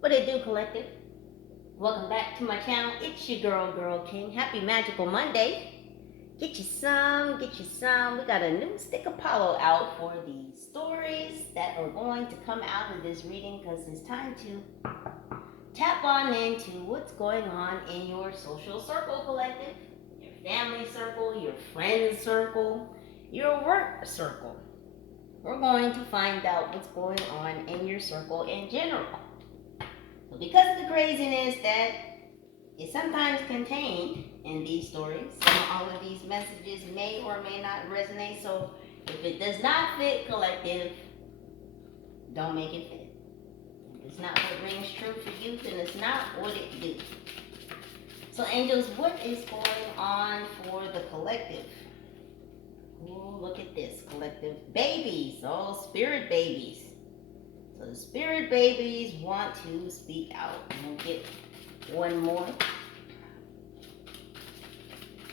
What it do, collective? Welcome back to my channel. It's your girl, Girl King. Happy Magical Monday. Get you some, get you some. We got a new Stick Apollo out for the stories that are going to come out of this reading because it's time to tap on into what's going on in your social circle, collective. Your family circle, your friends circle, your work circle. We're going to find out what's going on in your circle in general. So because of the craziness that is sometimes contained in these stories, all of these messages may or may not resonate. So if it does not fit, collective, don't make it fit. If it's not what rings true for you, then it's not what it do. So angels, what is going on for the collective? Oh, look at this, collective. Babies, oh, spirit babies. So the spirit babies want to speak out. We'll get one more.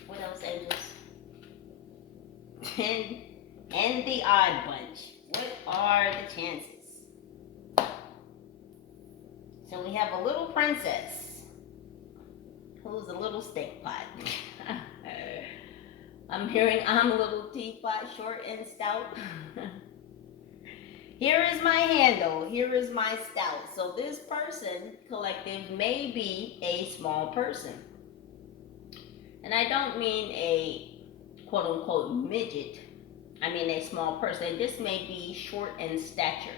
What else, angels? And the odd bunch. What are the chances? So we have a little princess who's a little stink pot. I'm hearing I'm a little teapot, short and stout. Here is my handle. Here is my stout. So this person, collective, may be a small person. And I don't mean a quote unquote midget. I mean a small person. This may be short in stature.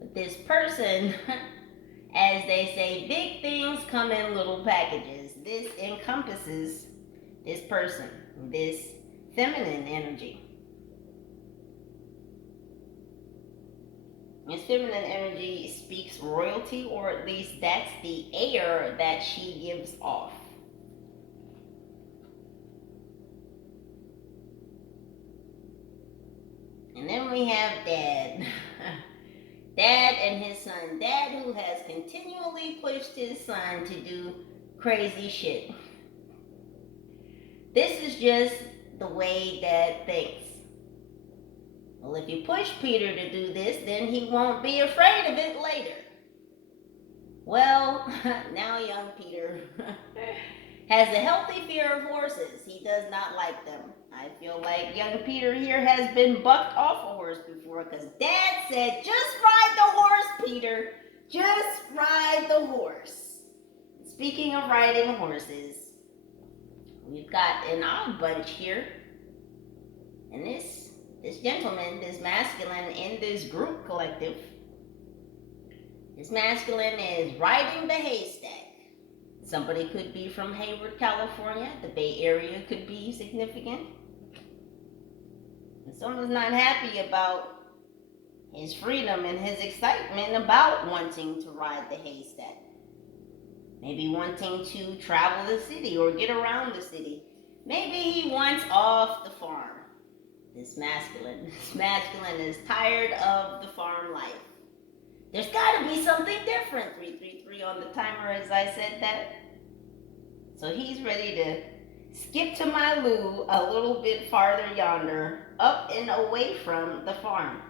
But this person, as they say, big things come in little packages. This encompasses this person, this feminine energy. This feminine energy speaks royalty, or at least that's the air that she gives off. And then we have Dad. Dad and his son. Dad who has continually pushed his son to do crazy shit. This is just the way Dad thinks. Well, if you push Peter to do this, then he won't be afraid of it later. Well, now young Peter has a healthy fear of horses. He does not like them. I feel like young Peter here has been bucked off a horse before because Dad said, just ride the horse, Peter. Just ride the horse. Speaking of riding horses, we've got an odd bunch here. And this gentleman, this masculine in this group collective, this masculine is riding the haystack. Somebody could be from Hayward, California. The Bay Area could be significant. And someone's not happy about his freedom and his excitement about wanting to ride the haystack. Maybe wanting to travel the city or get around the city. Maybe he wants off the farm. This masculine is tired of the farm life. There's got to be something different. 333 on the timer as I said that. So he's ready to skip to my loo a little bit farther yonder, up and away from the farm.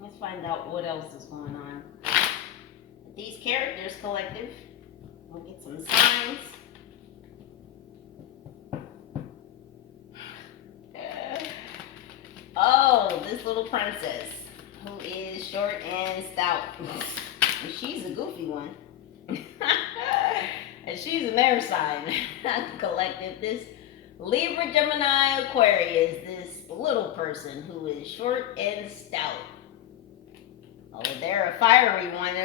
Let's find out what else is going on. These characters collective. We'll get some signs. Oh, this little princess who is short and stout. She's a goofy one. And she's an air sign collective. This Libra, Gemini, Aquarius, this little person who is short and stout. Oh, they're a fiery one.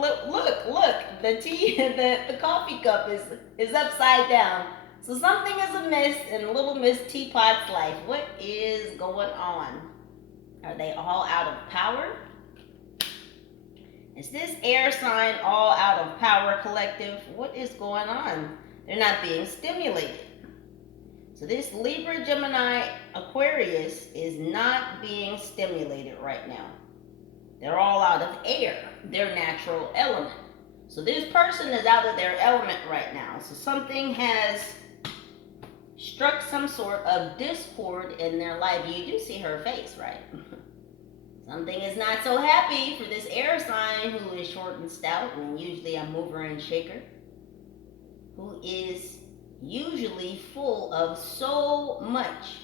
Look, the tea, the coffee cup is upside down. So something is amiss in little Miss Teapot's life. What is going on? Are they all out of power? Is this air sign all out of power, collective? What is going on? They're not being stimulated. So this Libra, Gemini, Aquarius is not being stimulated right now. They're all out of air, their natural element. So this person is out of their element right now. So something has struck some sort of discord in their life. You do see her face, right? Something is not so happy for this air sign who is short and stout and usually a mover and shaker, who is usually full of so much,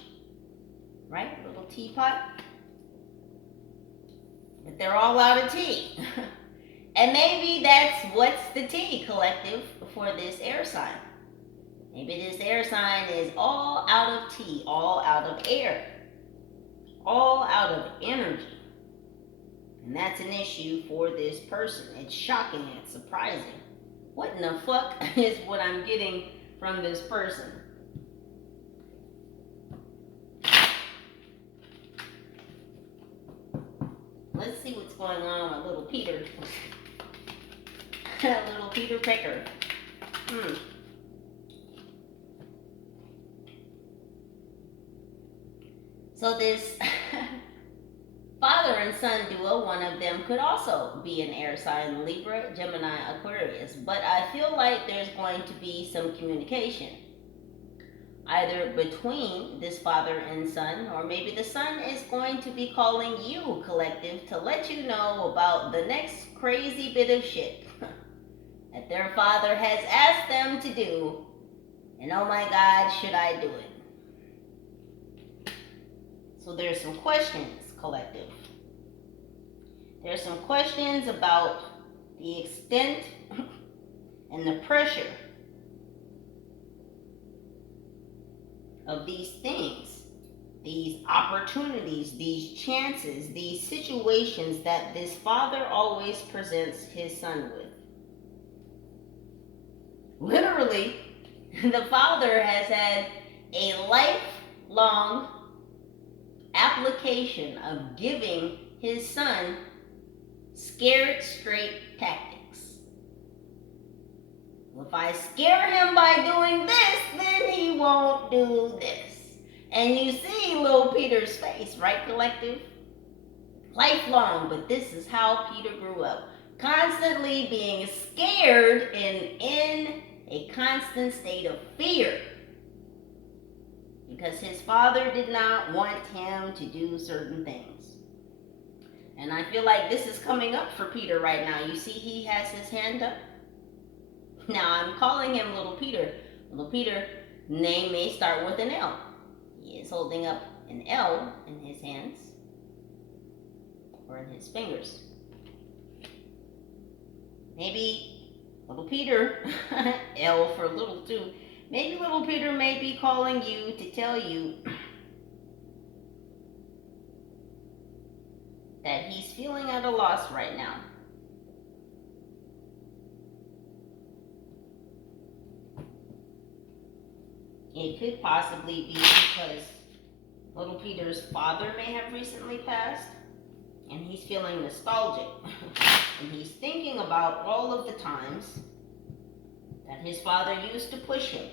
right? Little teapot. But they're all out of tea. And maybe that's what's the tea, collective, for this air sign. Maybe this air sign is all out of tea, all out of air, all out of energy. And that's an issue for this person. It's shocking, it's surprising. What in the fuck is what I'm getting from this person? Let's see what's going on with little Peter. Little Peter Pecker. So this father and son duo, one of them could also be an air sign, Libra, Gemini, Aquarius. But I feel like there's going to be some communication, either between this father and son, or maybe the son is going to be calling you, collective, to let you know about the next crazy bit of shit that their father has asked them to do. And oh my God, should I do it? So there's some questions, collective. There's some questions about the extent and the pressure of these things, these opportunities, these chances, these situations that this father always presents his son with. Literally, the father has had a lifelong application of giving his son scared straight tactics. Well, if I scare him by doing this, then he won't do this. And you see little Peter's face, right, collective? Lifelong, but this is how Peter grew up. Constantly being scared and in a constant state of fear, because his father did not want him to do certain things. And I feel like this is coming up for Peter right now. You see he has his hand up. Now I'm calling him Little Peter. Little Peter, name may start with an L. He is holding up an L in his hands, or in his fingers. Maybe Little Peter, L for little too, maybe Little Peter may be calling you to tell you that he's feeling at a loss right now. It could possibly be because Little Peter's father may have recently passed, and he's feeling nostalgic. And he's thinking about all of the times that his father used to push him.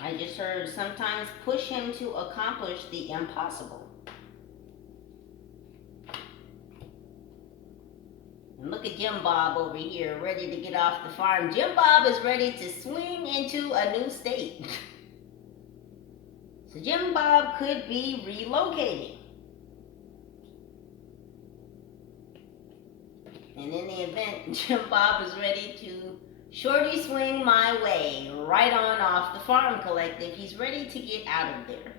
I just heard sometimes push him to accomplish the impossible. And look at Jim Bob over here, ready to get off the farm. Jim Bob is ready to swing into a new state. So Jim Bob could be relocating. And in the event Jim Bob is ready to shorty swing my way right on off the farm, collective, he's ready to get out of there.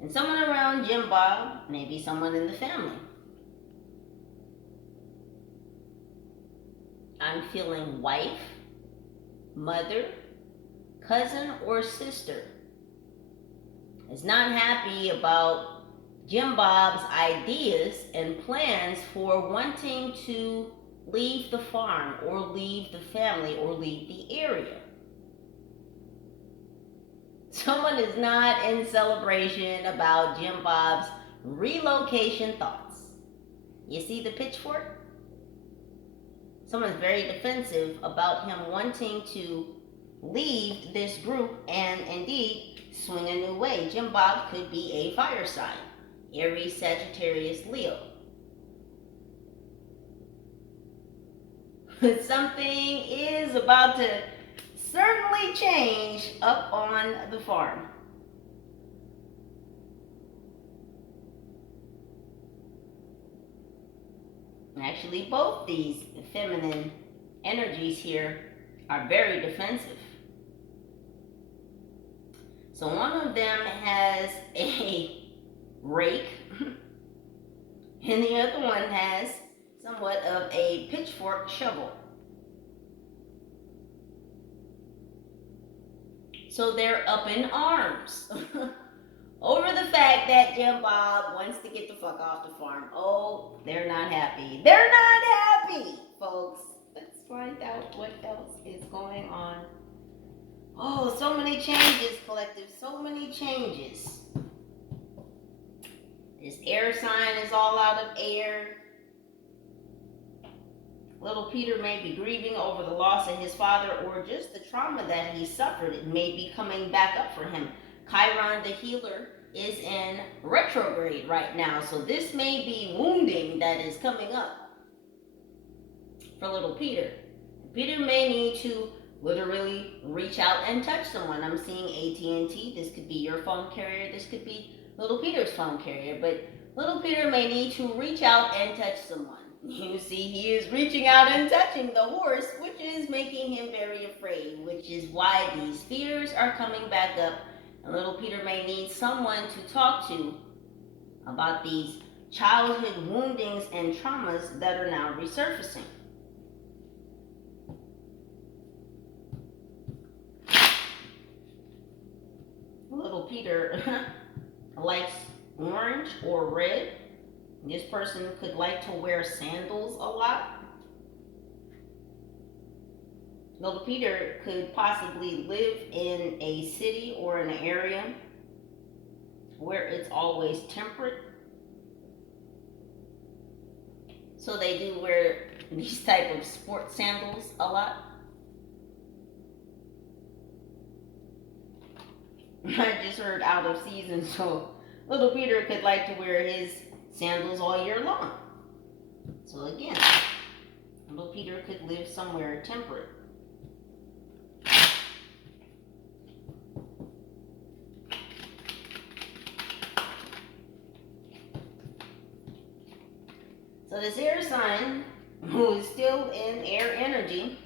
And someone around Jim Bob, maybe someone in the family. I'm feeling wife, mother, cousin, or sister is not happy about Jim Bob's ideas and plans for wanting to leave the farm or leave the family or leave the area. Someone is not in celebration about Jim Bob's relocation thoughts. You see the pitchfork? Someone's very defensive about him wanting to leave this group and indeed swing a new way. Jim Bob could be a fire sign. Aries, Sagittarius, Leo. Something is about to certainly change up on the farm. Actually, both these feminine energies here are very defensive. So one of them has a rake, and the other one has somewhat of a pitchfork shovel. So they're up in arms over the fact that Jim Bob wants to get the fuck off the farm. Oh, they're not happy. They're not happy, folks. Let's find out what else is going on. Oh, so many changes, collective. So many changes. This air sign is all out of air. Little Peter may be grieving over the loss of his father or just the trauma that he suffered. It may be coming back up for him. Chiron, the healer, is in retrograde right now. So this may be wounding that is coming up for little Peter. Peter may need to literally reach out and touch someone. I'm seeing AT&T. This could be your phone carrier. This could be little Peter's phone carrier. But little Peter may need to reach out and touch someone. You see, he is reaching out and touching the horse, which is making him very afraid, which is why these fears are coming back up. And little Peter may need someone to talk to about these childhood woundings and traumas that are now resurfacing. Little Peter likes orange or red. This person could like to wear sandals a lot. Little Peter could possibly live in a city or an area where it's always temperate. So they do wear these type of sport sandals a lot. I just heard out of season, so little Peter could like to wear his sandals all year long. So again, little Peter could live somewhere temperate. So this air sign, who is still in air energy,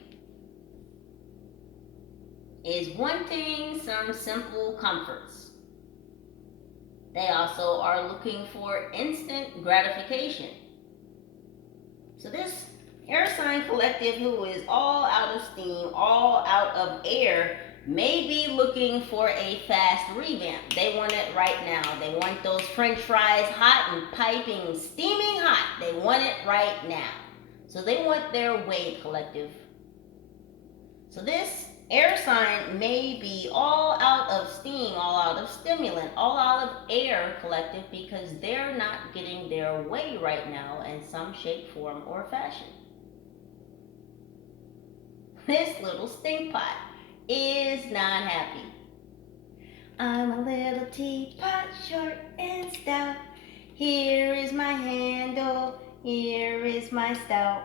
is wanting some simple comforts. They also are looking for instant gratification. So this air sign collective who is all out of steam, all out of air, may be looking for a fast revamp. They want it right now. They want those French fries hot and piping, steaming hot. They want it right now. So they want their way, collective. So this air sign may be all out of steam, all out of stimulant, all out of air, collective, because they're not getting their way right now in some shape, form, or fashion. This little stink pot is not happy. I'm a little teapot, short and stout. Here is my handle, here is my spout.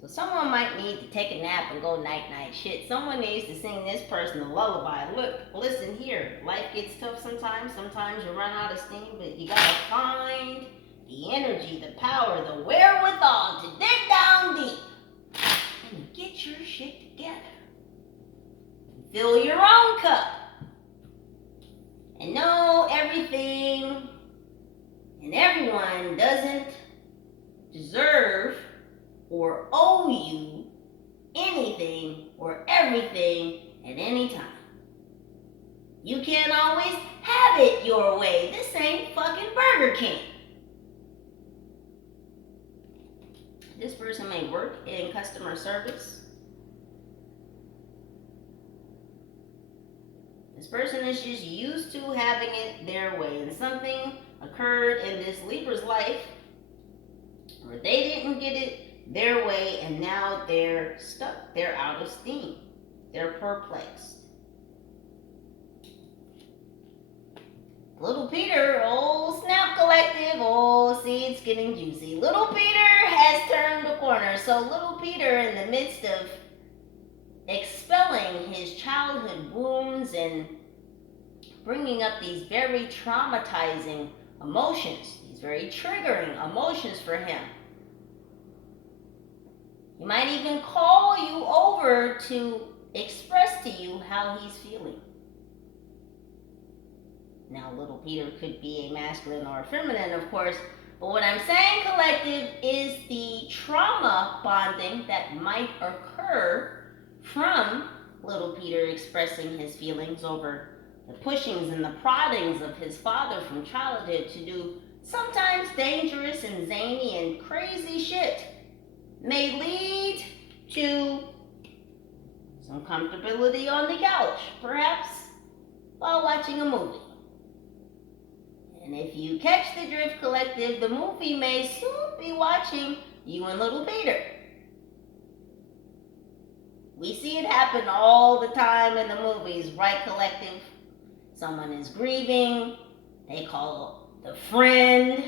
So someone might need to take a nap and go night-night. Shit, someone needs to sing this person a lullaby. Look, listen here. Life gets tough sometimes. Sometimes you run out of steam, but you gotta find the energy, the power, the wherewithal to dig down deep and get your shit together. Fill your own cup. And know everything and everyone doesn't deserve or owe you anything or everything at any time. You can't always have it your way. This ain't fucking Burger King. This person may work in customer service. This person is just used to having it their way, and something occurred in this Libra's life where they didn't get it their way, and now they're stuck. They're out of steam. They're perplexed. Little Peter, old Snap Collective, oh, see, it's getting juicy. Little Peter has turned the corner. So Little Peter, in the midst of expelling his childhood wounds and bringing up these very traumatizing emotions, these very triggering emotions for him. He might even call you over to express to you how he's feeling. Now, Little Peter could be a masculine or a feminine, of course, but what I'm saying, collective, is the trauma bonding that might occur from Little Peter expressing his feelings over the pushings and the proddings of his father from childhood to do sometimes dangerous and zany and crazy shit may lead to some comfortability on the couch, perhaps while watching a movie. And if you catch the drift, collective, the movie may soon be watching you and Little Peter. We see it happen all the time in the movies, right, collective? Someone is grieving, they call the friend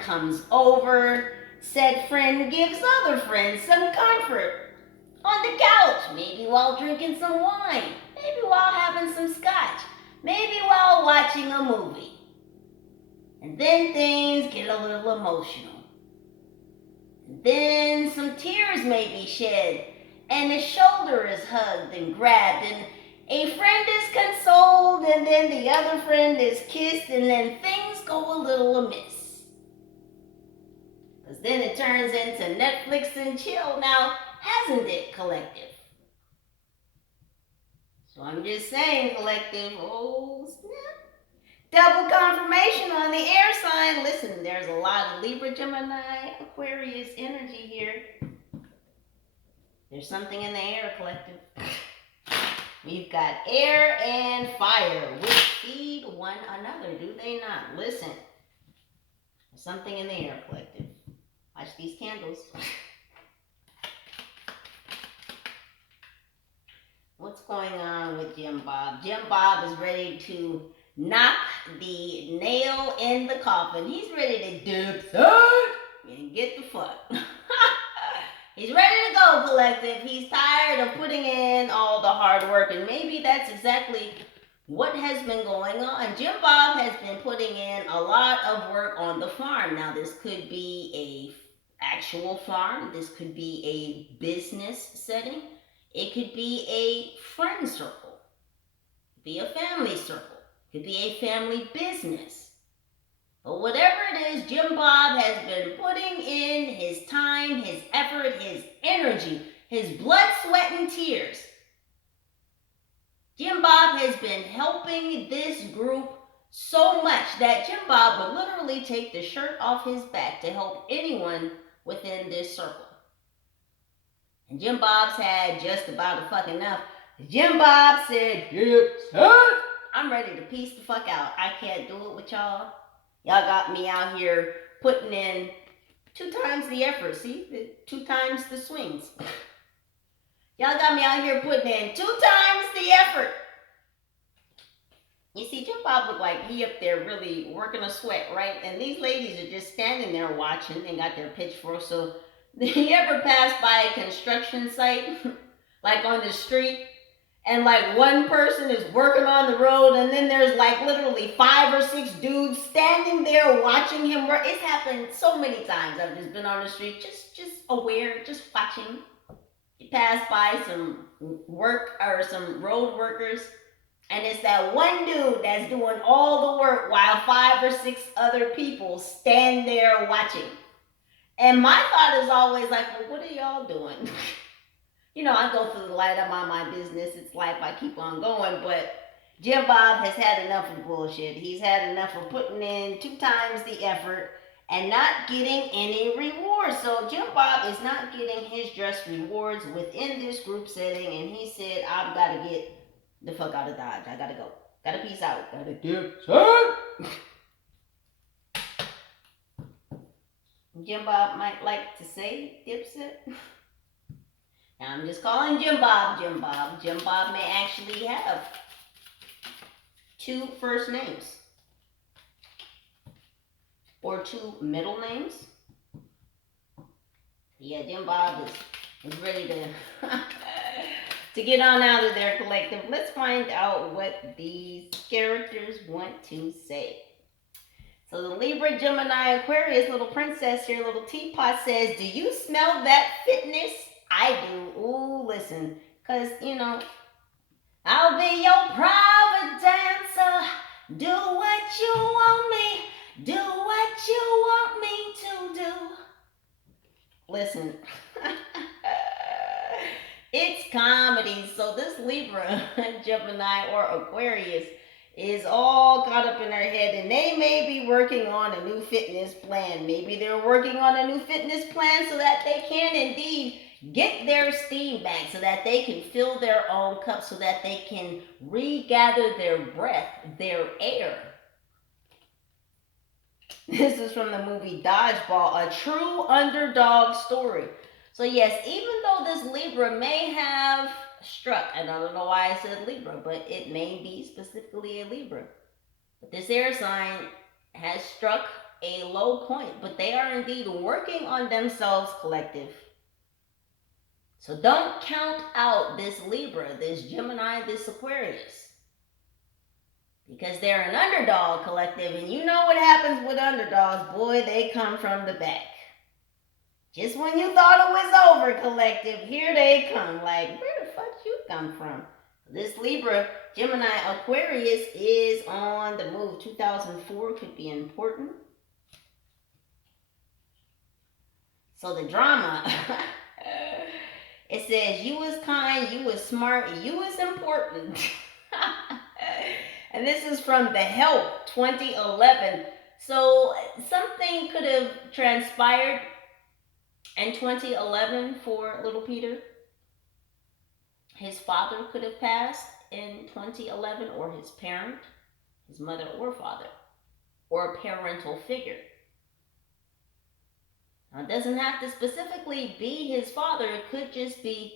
comes over, said friend gives other friends some comfort on the couch, maybe while drinking some wine, maybe while having some scotch, maybe while watching a movie. And then things get a little emotional. And then some tears may be shed, and a shoulder is hugged and grabbed, and a friend is consoled, and then the other friend is kissed, and then things go a little amiss. Because then it turns into Netflix and chill now, hasn't it, collective? So I'm just saying, collective, oh snap. Double confirmation on the air sign. Listen, there's a lot of Libra, Gemini, Aquarius energy here. There's something in the air, collective. We've got air and fire, which feed one another, do they not? Listen, there's something in the air, collective. Watch these candles. What's going on with Jim Bob? Jim Bob is ready to knock the nail in the coffin. He's ready to dip, son, and get the fuck. He's ready to go, collective. He's tired of putting in all the hard work, and maybe that's exactly what has been going on. Jim Bob has been putting in a lot of work on the farm. Now, this could be a actual farm. This could be a business setting. It could be a friend circle. It could be a family circle. It could be a family business. But whatever it is, Jim Bob has been putting in his time, his effort, his energy, his blood, sweat, and tears. Jim Bob has been helping this group so much that Jim Bob would literally take the shirt off his back to help anyone within this circle. And Jim Bob's had just about enough. Jim Bob said, "Yep, son, I'm ready to peace the fuck out. I can't do it with y'all. Y'all got me out here putting in 2 times the effort. See, 2 times the swings. Y'all got me out here putting in 2 times the effort." You see, Jim Bob looked like he up there really working a sweat, right? And these ladies are just standing there watching and got their pitchforks. So, you ever pass by a construction site, like on the street, and like one person is working on the road, and then there's like literally 5 or 6 dudes standing there watching him work? It's happened so many times. I've just been on the street, just aware, just watching. You pass by some work or some road workers, and it's that one dude that's doing all the work while 5 or 6 other people stand there watching. And my thought is always like, well, what are y'all doing? You know, I go through the light. I'm on my business. It's life. I keep on going. But Jim Bob has had enough of bullshit. He's had enough of putting in 2 times the effort and not getting any rewards. So Jim Bob is not getting his just rewards within this group setting. And he said, I've got to get the fuck out of Dodge. I got to go. Got to peace out. Got to dip, son. Jim Bob might like to say dipset. Now I'm just calling Jim Bob Jim Bob. Jim Bob may actually have 2 first names. or 2 middle names. Yeah, Jim Bob is ready to to get on out of their collective. Let's find out what these characters want to say. So the Libra, Gemini, Aquarius, little princess here, little Teapot says, do you smell that fitness? I do. Ooh, listen, because, you know, I'll be your private dancer. Do what you want me. Do what you want me to do. Listen. It's comedy. So this Libra, Gemini, or Aquarius is all caught up in their head, and they may be working on a new fitness plan. Maybe they're working on a new fitness plan so that they can indeed get their steam back, so that they can fill their own cup, so that they can regather their breath, their air. This is from the movie Dodgeball, a true underdog story. So yes, even though this Libra may have struck, and I don't know why I said Libra, but it may be specifically a Libra. But this air sign has struck a low point, but they are indeed working on themselves, collective. So don't count out this Libra, this Gemini, this Aquarius. Because they're an underdog, collective, and you know what happens with underdogs. Boy, they come from the back. Just when you thought it was over, collective, here they come. Like, where the fuck you come from? This Libra, Gemini, Aquarius is on the move. 2004 could be important. So the drama, it says, you was kind, you was smart, you was important. And this is from The Help, 2011. So something could have transpired in 2011 for little Peter. His father could have passed in 2011, or his parent, his mother or father, or a parental figure. Now, it doesn't have to specifically be his father. It could just be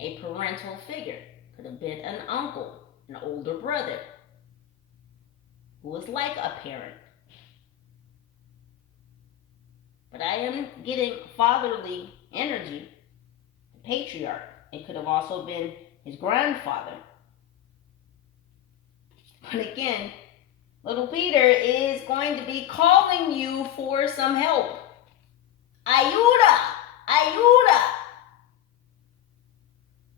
a parental figure. It could have been an uncle, an older brother, who was like a parent. But I am getting fatherly energy, the patriarch. It could have also been his grandfather. But again, little Peter is going to be calling you for some help. Ayuda! Ayuda!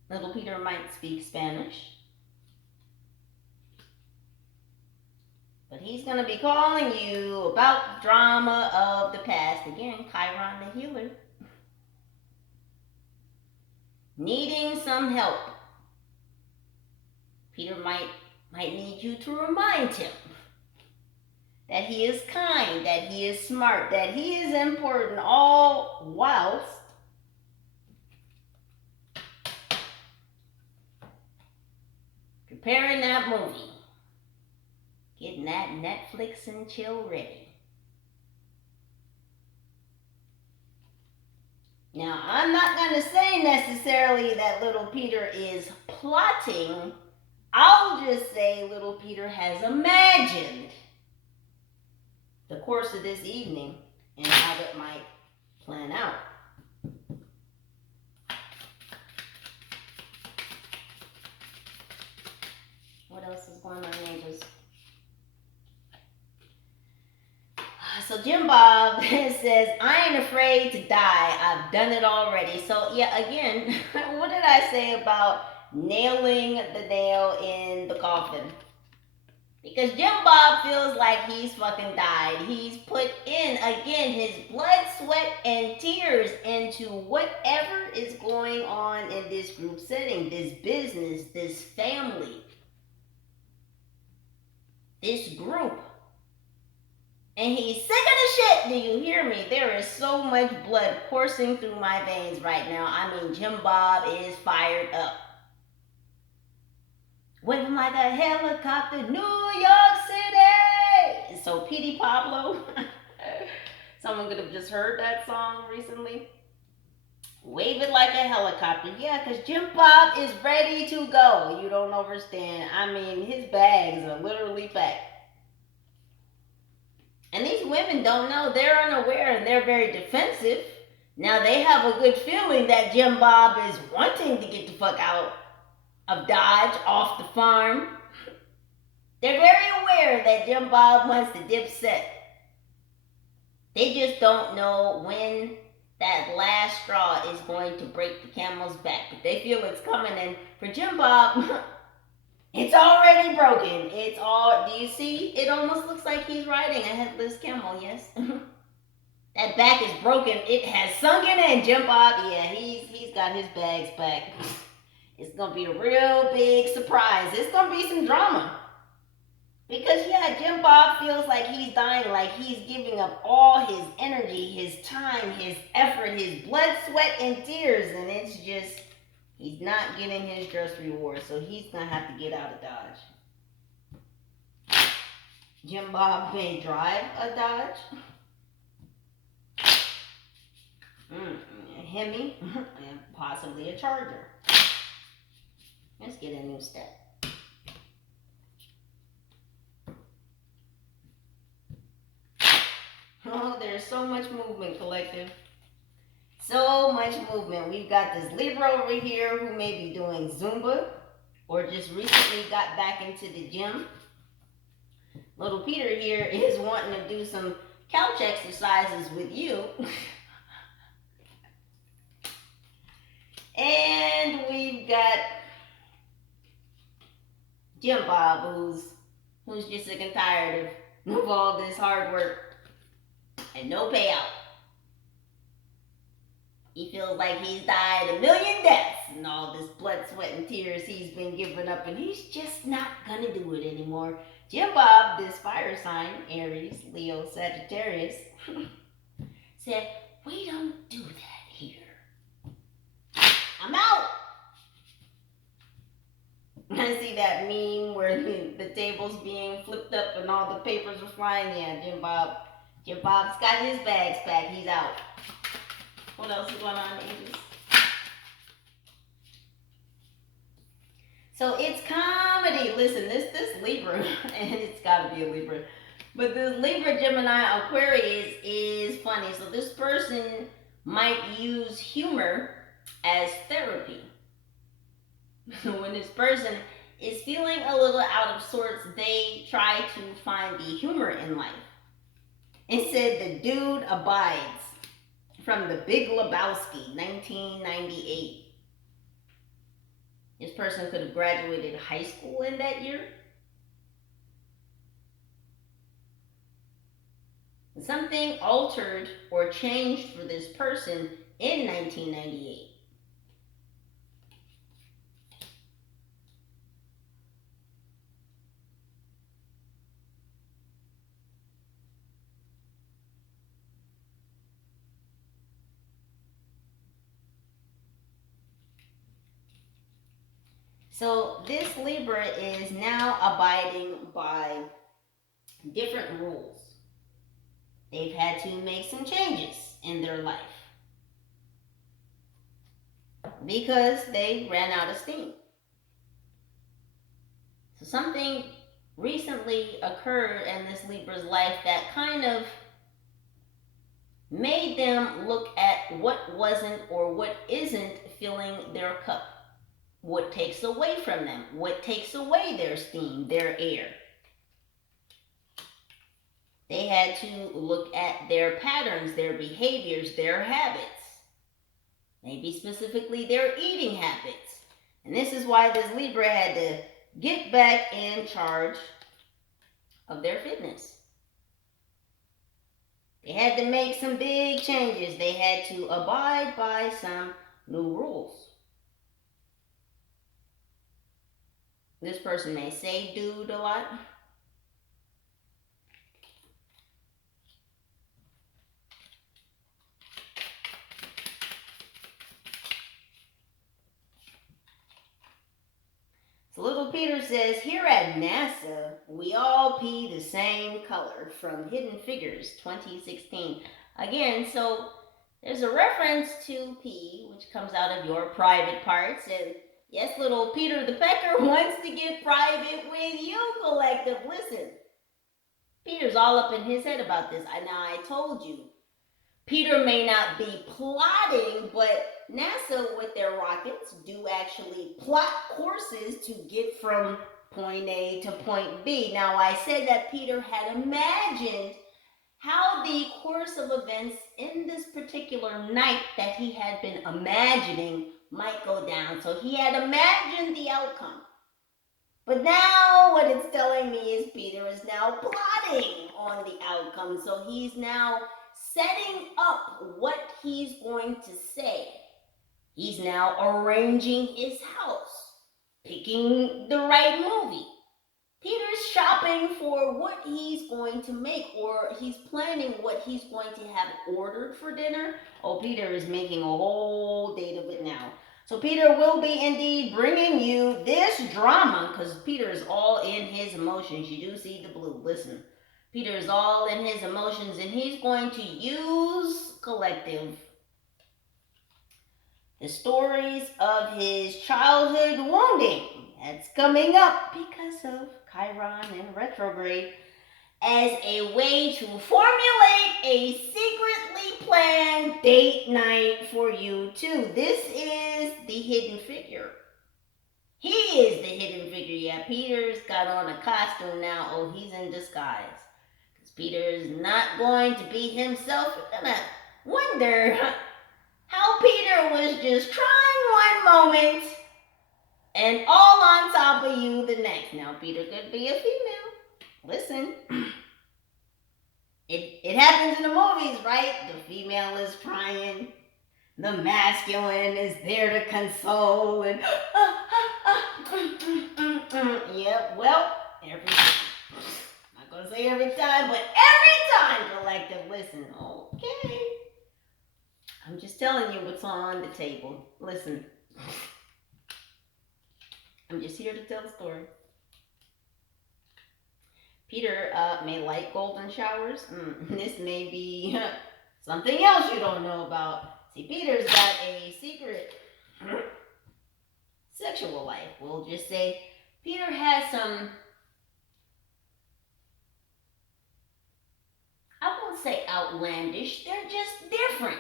Little Peter might speak Spanish. But he's going to be calling you about the drama of the past. Again, Chiron the healer. Needing some help. Peter might need you to remind him that he is kind, that he is smart, that he is important, all whilst preparing that movie. Getting that Netflix and chill ready. Now, I'm not going to say necessarily that little Peter is plotting. I'll just say little Peter has imagined the course of this evening and how it might plan out. What else is going on, angels? So Jim Bob says, I ain't afraid to die. I've done it already. So yeah, again, what did I say about nailing the nail in the coffin? Because Jim Bob feels like he's fucking died. He's put in, again, his blood, sweat, and tears into whatever is going on in this group setting, this business, this family, this group. And he's sick of the shit. Do you hear me? There is so much blood coursing through my veins right now. I mean, Jim Bob is fired up. Waving like a helicopter, New York City. So P.D. Pablo, someone could have just heard that song recently. Wave it like a helicopter. Yeah, because Jim Bob is ready to go. You don't understand. I mean, his bags are literally packed. And these women don't know. They're unaware and they're very defensive. Now they have a good feeling that Jim Bob is wanting to get the fuck out of Dodge, off the farm. They're very aware that Jim Bob wants to dip set. They just don't know when that last straw is going to break the camel's back. But they feel it's coming, and for Jim Bob, it's already broken. It's all, do you see? It almost looks like he's riding a headless camel, yes? That back is broken. It has sunken in. Jim Bob, yeah, he's got his bags back. It's going to be a real big surprise. It's going to be some drama. Because, yeah, Jim Bob feels like he's dying, like he's giving up all his energy, his time, his effort, his blood, sweat, and tears. And it's just, he's not getting his just reward. So he's going to have to get out of Dodge. Jim Bob may drive a Dodge. A Hemi, and possibly a Charger. Let's get a new step. Oh, there's so much movement, collective. So much movement. We've got this Libra over here who may be doing Zumba or just recently got back into the gym. Little Peter here is wanting to do some couch exercises with you. And we've got Jim Bob who's just sick and tired of all this hard work and no payout. He feels like he's died a million deaths and all this blood, sweat, and tears he's been giving up, and he's just not gonna do it anymore. Jim Bob, this fire sign, Aries, Leo, Sagittarius, said, we don't do that here. I'm out. I see that meme where the table's being flipped up and all the papers are flying. Yeah, Jim Bob's got his bags packed. He's out. What else is going on, Ages? So it's comedy. Listen, this Libra, and it's got to be a Libra, but this Libra, Gemini, Aquarius is funny. So this person might use humor as therapy. When this person is feeling a little out of sorts, they try to find the humor in life. It said the dude abides from The Big Lebowski, 1998. This person could have graduated high school in that year. Something altered or changed for this person in 1998. So this Libra is now abiding by different rules. They've had to make some changes in their life because they ran out of steam. So something recently occurred in this Libra's life that kind of made them look at what wasn't or what isn't filling their cup. What takes away from them? What takes away their steam, their air? They had to look at their patterns, their behaviors, their habits. Maybe specifically their eating habits. And this is why this Libra had to get back in charge of their fitness. They had to make some big changes. They had to abide by some new rules. This person may say dude a lot. So little Peter says, here at NASA, we all pee the same color, from Hidden Figures 2016. Again, so there's a reference to pee, which comes out of your private parts, and yes, little Peter the Pecker wants to get private with you, collective. Listen, Peter's all up in his head about this. Now, I told you, Peter may not be plotting, but NASA with their rockets do actually plot courses to get from point A to point B. Now, I said that Peter had imagined how the course of events in this particular night that he had been imagining might go down. So he had imagined the outcome. But now what it's telling me is Peter is now plotting on the outcome. So he's now setting up what he's going to say. He's now arranging his house, picking the right movie. Peter's shopping for what he's going to make, or he's planning what he's going to have ordered for dinner. Oh, Peter is making a whole date of it now. So Peter will be indeed bringing you this drama, because Peter is all in his emotions. You do see the blue. Listen, Peter is all in his emotions, and he's going to use collective the stories of his childhood wounding that's coming up because of Chiron and retrograde as a way to formulate a secretly planned date night for you two. This is the hidden figure. He is the hidden figure. Yeah, Peter's got on a costume now. Oh, he's in disguise. Because Peter is not going to be himself. You're going to wonder how Peter was just trying one moment and all on top of you the next. Now, Peter could be a female. Listen, it happens in the movies, right? The female is crying. The masculine is there to console and yeah, well, I'm not going to say every time, but every time, collective, listen, okay. I'm just telling you what's on the table. Listen, I'm just here to tell the story. Peter may like golden showers. This may be something else you don't know about. See, Peter's got a secret sexual life. We'll just say Peter has some, I won't say outlandish, they're just different.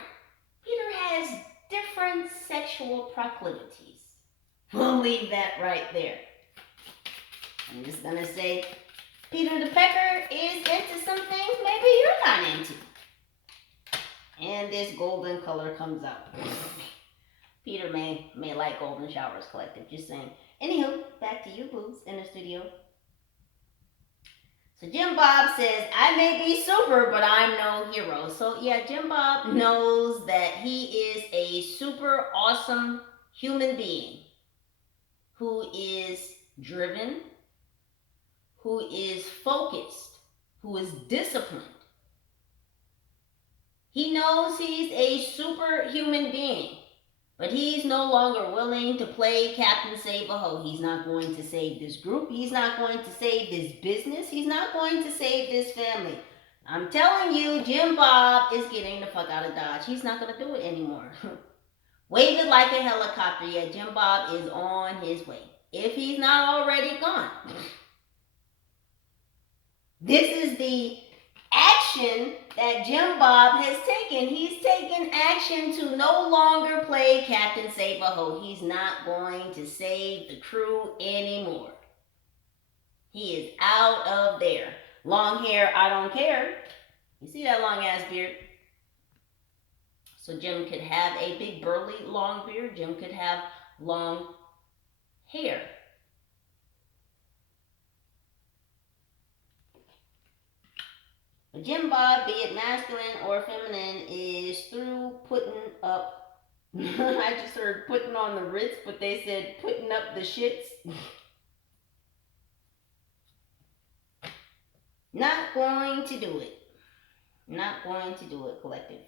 Peter has different sexual proclivities. We'll leave that right there. I'm just going to say Peter the Pecker is into some things maybe you're not into. And this golden color comes out. Peter may like golden showers, collective, just saying. Anywho, back to you, boos, in the studio. So Jim Bob says, I may be super, but I'm no hero. So yeah, Jim Bob knows that he is a super awesome human being who is driven, who is focused, who is disciplined. He knows he's a superhuman being, but he's no longer willing to play Captain Save-A-Ho. He's not going to save this group. He's not going to save this business. He's not going to save this family. I'm telling you, Jim Bob is getting the fuck out of Dodge. He's not going to do it anymore. Wave it like a helicopter. Yeah, Jim Bob is on his way, if he's not already gone. This is the action that Jim Bob has taken. He's taken action to no longer play Captain Save-A-Ho. He's not going to save the crew anymore. He is out of there. Long hair, I don't care. You see that long ass beard? So Jim could have a big burly long beard. Jim could have long hair. But Jim Bob, be it masculine or feminine, is through putting up, I just heard putting on the Ritz, but they said putting up the shits. Not going to do it. Not going to do it, collective.